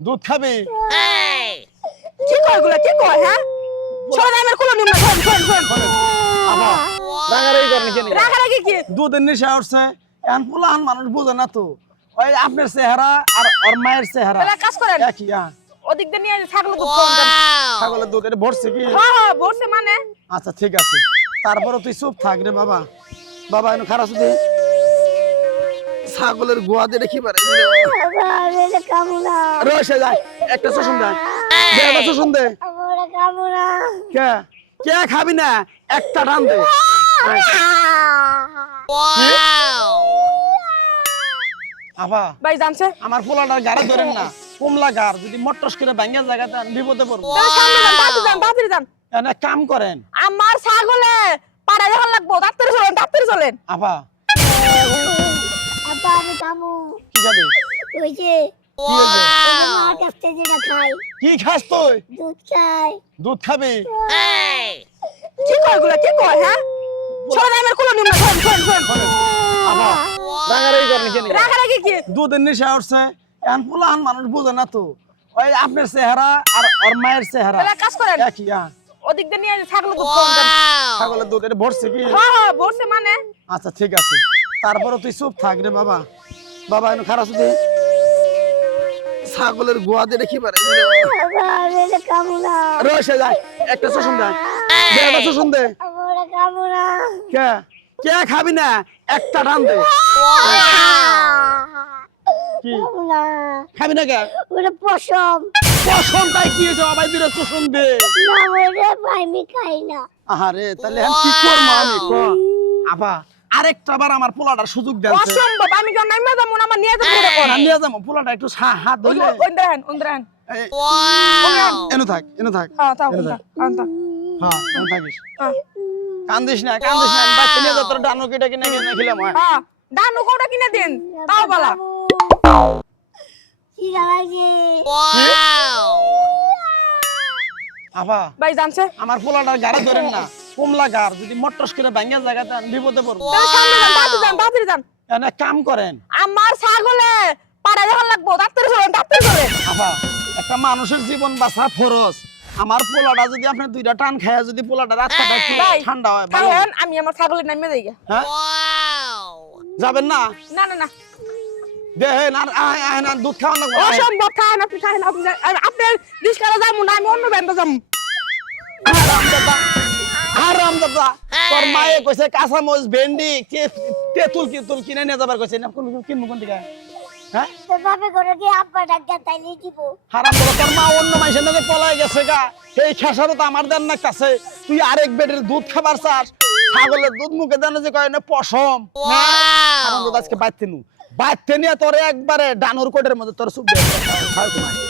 দুধ খাবি? কি কয় এগুলা? কি কয় হ্যাঁ? সবাই আমার কুলো নিম না শোন শোন শোন। আবার রাগারাগি করেন কেন রাগারাগি কি? দুধের নেশা উঠছে এখন পোলাহান মানুষ বোঝে না তো। ওই আপনার চেহারা আর ওর মায়ের চেহারা। তাহলে কাজ করেন। হ্যাঁ। ওদিক দিয়ে নিয়ে ছাগল দুধ খাওয়ান ছাগলের দুধ এটা ভরছে কি? হ্যাঁ হ্যাঁ বলছে মানে? আচ্ছা ঠিক আছে। তারপরে তুই চুপ থাক রে বাবা। বাবা এনে খারাপ শুধু ছাগলের গোয়া দিয়ে দেখি পারে। রয়েছে যায় একটা শোষণ দেয় একটা শোষণ দে। আমরা খাব না কে? কে খাবি না? একটা টান দে। আবা ভাই জানছে? আমার পোলাটার গাড়ি ধরেন না। কমলা গার যদি মট্টস করে ভাঙ্গা জায়গাতে বিপদে পড়ব। কাম করেন। আমার ছাগলে পাড়া যখন লাগবো চলেন তাড়াতাড়ি চলেন। আবা। ওই যে কি হয়েছে? ওই যে মার কাছ থেকে যেটা খাই। কি খাস তুই? দুধ খাই। দুধ খাবি? কি কয় এগুলা কি কয় হ্যাঁ? সবাই আমার কুলো নিম শোন শোন শোন। আবা রাগারাগি করেন কেন রাগারাগি কি? দুধের নেশা উঠছে এখন পোলাহান মানুষ বোঝে না তো। ওই আপনার চেহারা আর ওর মায়ের চেহারা। কাজ করেন। একই হ্যাঁ। ওদিক দিয়ে নিয়ে ছাগল দুধ খাওয়ান যান। ছাগলের দুধ এটা ভরছে কি? হ্যাঁ হ্যাঁ মানে? আচ্ছা ঠিক আছে। তারপরে তুই চুপ থাক রে বাবা। বাবা এনে খারাপ শুধু ছাগলের গোয়া দিয়ে দেখি পারে। রয়েছে যায় একটা শোষণ দেয় একটা শোষণ দে। কে? কে খাবি না? একটা টান দে। খাব না কে? ওটা পশম। পছন্দ তাই কি হয়েছে? বাবাই দিলে শোষণ দে। না ওটা আমি খাই না। আহারে তাহলে এখন কি করব আমি? ক? আবা আরেকটা বার আমার পোলাটার সুযোগ দেন অসম্ভব আমি কেন নাইমা যাব না আমার নিয়ে যাব নিয়ে যাব। পোলাটা একটু হাত ওই এনো থাক এনো থাক হ্যাঁ তাও এনো থাক হ্যাঁ এনো থাকিস। হ্যাঁ। কান্দিস না কান্দিস না বাচ্চা নিয়ে যত ডানো কেটে কিনে কিনে খেলাম হ্যাঁ। ডানু কোটা কিনে দিন? তাও বালা। আবা ভাই জানছে? আমার পোলাটার গাড়ি ধরেন না। কমলা গার যদি মট্টস করে ভাঙ্গা জায়গাতে বিপদে পড়ব। কাম করেন। আমার ছাগলে পাড়া যখন লাগবো তাড়াতাড়ি চলেন তাড়াতাড়ি চলেন। আবা একটা মানুষের জীবন বাঁচা ফরজ। আমার পোলাটা যদি আপনি দুইটা টান খায় যদি পোলাটা রাস্তাটা ঠান্ডা হয় আমি আমার ছাগলের নামে যাই। হ্যাঁ? যাবেন না? না না না। দেখেন আর আয় আয় না দুধ খাওয়ান না অসম্ভব খান আপনি খান আপনি। আপনার রিস্কারা যাব না আমি অন্য ব্যান্ডে যাব। আরাম দাদা। তোর মায়ে কইছে কাঁচা মরিচ ভেন্ডি কে তেঁতুল কি তুল কিনে নিয়ে যাবার কইছে। না কোন কিনবো কোন দিকে? হ্যাঁ? তো করে কি আব্বা ডাক্তার তাইলে দিব হারাম দাদা তোর মা অন্য মানুষের নাকি পলাই গেছে গা। এই খেসারও তো আমার দেন না কাছে। তুই আরেক বেডের দুধ খাবার চাস। ছাগলের দুধ মুখে দেন যে কয় না পশম। হারাম দাদা আজকে বাইতে নু। বাইতে নিয়ে তোর একবারে ডানুর কোটের মধ্যে তোর সুপ দিয়ে খাও তোমায়